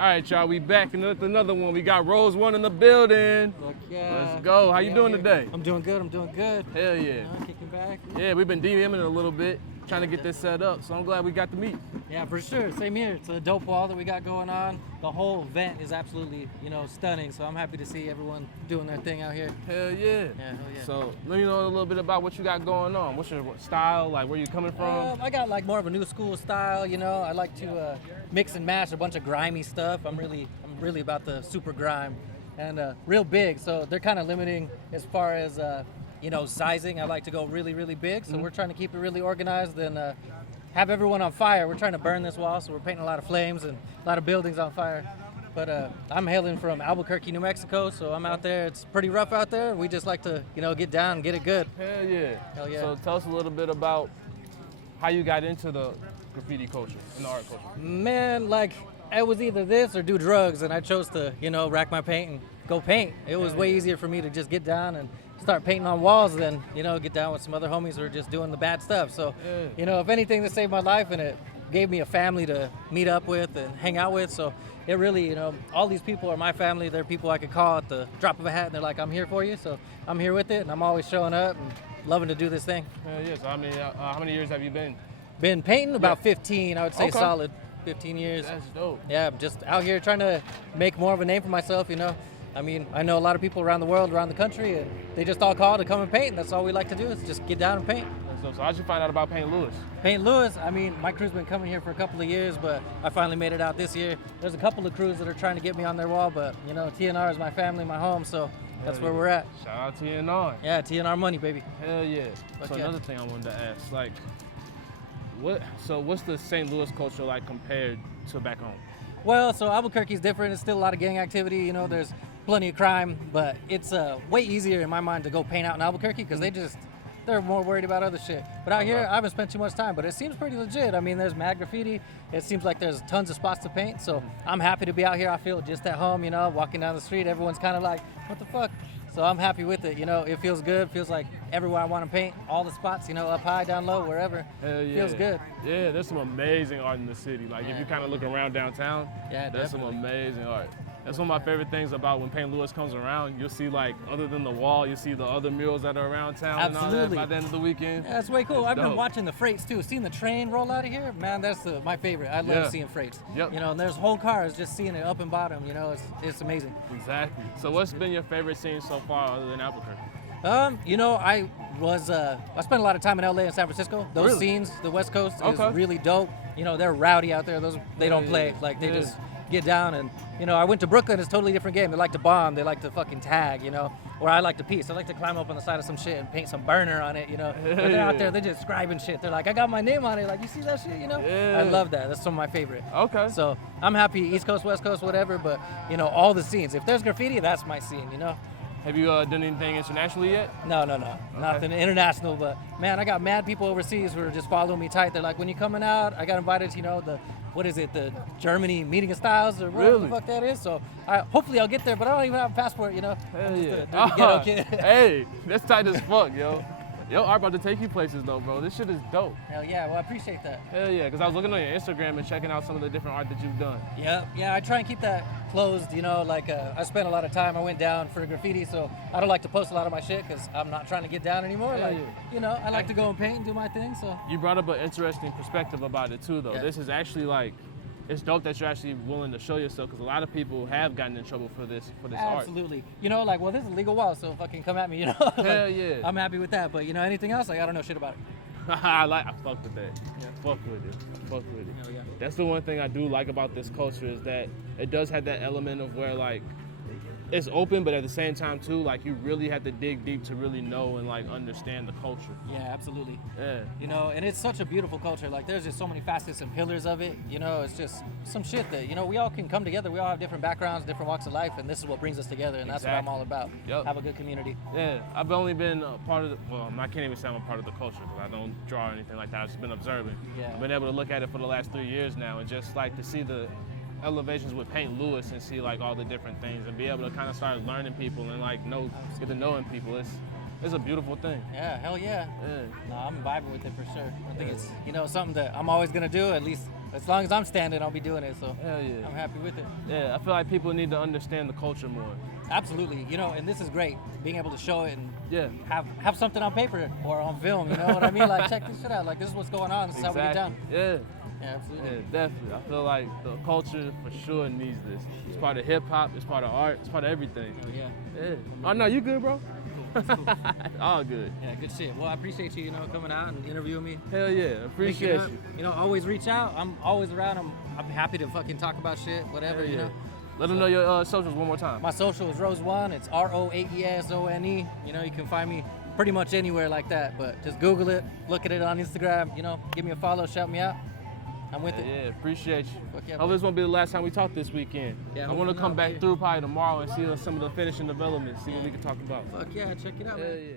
All right, y'all, we back with another one. We got Roaes 1 in the building. Look, yeah. Let's go. How you doing today? I'm doing good. Hell yeah. Kicking back. Yeah, we've been DMing a little bit, trying to get this set up, so I'm glad we got to meet. Yeah, for sure. Same here. It's a dope wall that we got going on. The whole event is absolutely, stunning. So I'm happy to see everyone doing their thing out here. Hell yeah. Yeah, hell yeah. So let me know a little bit about what you got going on. What's your style? Like, where you coming from? I got like more of a new school style. I like to mix and match a bunch of grimy stuff. I'm really about the super grime, and real big. So they're kind of limiting as far as sizing. I like to go really, really big. So we're trying to keep it really organized and have everyone on fire. We're trying to burn this wall, so we're painting a lot of flames and a lot of buildings on fire. But I'm hailing from Albuquerque, New Mexico, so I'm out there. It's pretty rough out there. We just like to, get down and get it good. Hell yeah. Hell yeah. So tell us a little bit about how you got into the graffiti culture and the art culture. Man, it was either this or do drugs, and I chose to, rack my paint and go paint. It was way easier for me to just get down and start painting on walls than, get down with some other homies who are just doing the bad stuff. So, if anything, this saved my life, and it gave me a family to meet up with and hang out with. So it really, all these people are my family. They're people I could call at the drop of a hat, and they're like, I'm here for you. So I'm here with it, and I'm always showing up and loving to do this thing. Yeah, so how many years have you been? Been painting about 15, I would say. Okay. Solid 15 years. That's dope. Yeah, I'm just out here trying to make more of a name for myself, I mean, I know a lot of people around the world, around the country, and they just all call to come and paint. That's all we like to do is just get down and paint. So how'd you find out about Paint Lewis? Paint Lewis, I mean, my crew's been coming here for a couple of years, but I finally made it out this year. There's a couple of crews that are trying to get me on their wall, but, TNR is my family, my home, so that's where we're at. Shout out to TNR. Yeah, TNR money, baby. Hell yeah. So yeah. another thing I wanted to ask, what's the St. Louis culture like compared to back home? Well, so Albuquerque's different. It's still a lot of gang activity. There's plenty of crime, but it's way easier in my mind to go paint out in Albuquerque because they're more worried about other shit. But out here, I haven't spent too much time, but it seems pretty legit. I mean, there's mad graffiti. It seems like there's tons of spots to paint, so I'm happy to be out here. I feel just at home, walking down the street. Everyone's kind of like, what the fuck? So I'm happy with it. It feels good. Feels like everywhere I want to paint, all the spots, up high, down low, wherever. Hell yeah. Feels good. Yeah, there's some amazing art in the city. If you kind of look around downtown, there's some amazing art. That's one of my favorite things about when Paint Lewis comes around. You'll see, other than the wall, you'll see the other murals that are around town. Absolutely. And all that by the end of the weekend. Yeah, that's way cool. I've been dope. watching the freights, too. Seeing the train roll out of here, man, that's my favorite. I love seeing freights. Yep. And there's whole cars just seeing it up and bottom, it's amazing. Exactly. So what's been your favorite scene so far other than Albuquerque? I spent a lot of time in LA and San Francisco. Those scenes, the West Coast is really dope. They're rowdy out there. They don't play. They just get down and, I went to Brooklyn. It's a totally different game. They like to bomb. They like to fucking tag, or I like to piece. I like to climb up on the side of some shit and paint some burner on it, But they're out there, they're just scribing shit. They're like, I got my name on it. Like, you see that shit, Yeah. I love that. That's some of my favorite. Okay. So I'm happy East Coast, West Coast, whatever, but, all the scenes. If there's graffiti, that's my scene, Have you done anything internationally yet? No. Nothing international, but man, I got mad people overseas who are just following me tight. They're like, when you coming out? I got invited to, the Germany meeting of styles or whatever the fuck that is. So hopefully I'll get there, but I don't even have a passport, Hell I'm just yeah. a ghetto kid. Hey, that's tight as fuck, yo. Yo, art about to take you places though, bro. This shit is dope. Hell yeah, well I appreciate that. Hell yeah, because I was looking on your Instagram and checking out some of the different art that you've done. Yeah, I try and keep that closed, I spent a lot of time, I went down for graffiti, so I don't like to post a lot of my shit because I'm not trying to get down anymore. I like to go and paint and do my thing, so. You brought up an interesting perspective about it too though. Yeah. This is actually it's dope that you're actually willing to show yourself because a lot of people have gotten in trouble for this art. Absolutely. Well, this is a legal wall, so fucking come at me, Hell yeah. I'm happy with that, but anything else, I don't know shit about it. I fuck with that. Yeah. Fuck with it. Hell yeah. That's the one thing I do like about this culture is that it does have that element of where it's open, but at the same time too, you really have to dig deep to really know and understand the culture. Yeah, absolutely. Yeah. And it's such a beautiful culture. There's just so many facets and pillars of it. It's just some shit that, we all can come together. We all have different backgrounds, different walks of life, and this is what brings us together, and that's what I'm all about. Yep. Have a good community. Yeah, I've only been a part of I can't even say I'm a part of the culture because I don't draw or anything like that. I've just been observing. Yeah. I've been able to look at it for the last 3 years now and just to see the elevations with Paint Lewis and see all the different things and be able to kind of start learning people and get to knowing people. It's a beautiful thing. Yeah, hell yeah. Yeah. No, I'm vibing with it for sure. I think it's something that I'm always gonna do. At least as long as I'm standing, I'll be doing it. So hell yeah. I'm happy with it. Yeah, I feel like people need to understand the culture more. Absolutely, you know, and this is great, being able to show it and Yeah. have something on paper or on film, you know what I mean? Like, check this shit out, like, this is what's going on, this is how we get down. Yeah. Yeah, absolutely. Yeah, definitely. I feel like the culture for sure needs this. It's part of hip-hop, it's part of art, it's part of everything. Oh, yeah. Yeah. Oh, no, you good, bro? Cool. All good. Yeah, good shit. Well, I appreciate you, you know, coming out and interviewing me. Hell yeah, appreciate you. You know, always reach out. I'm always around. I'm happy to fucking talk about shit, whatever, Hell yeah. you know. Let them know your socials one more time. My social is Roaes1. It's ROAESONE. You know, you can find me pretty much anywhere like that. But just Google it, look at it on Instagram. You know, give me a follow, shout me out. I'm with it. Yeah, appreciate you. Fuck yeah, Hope this won't be the last time we talk this weekend. Yeah, I want to come back through probably tomorrow and see some of the finishing developments, see what we can talk about. Fuck yeah, check it out, man. Yeah.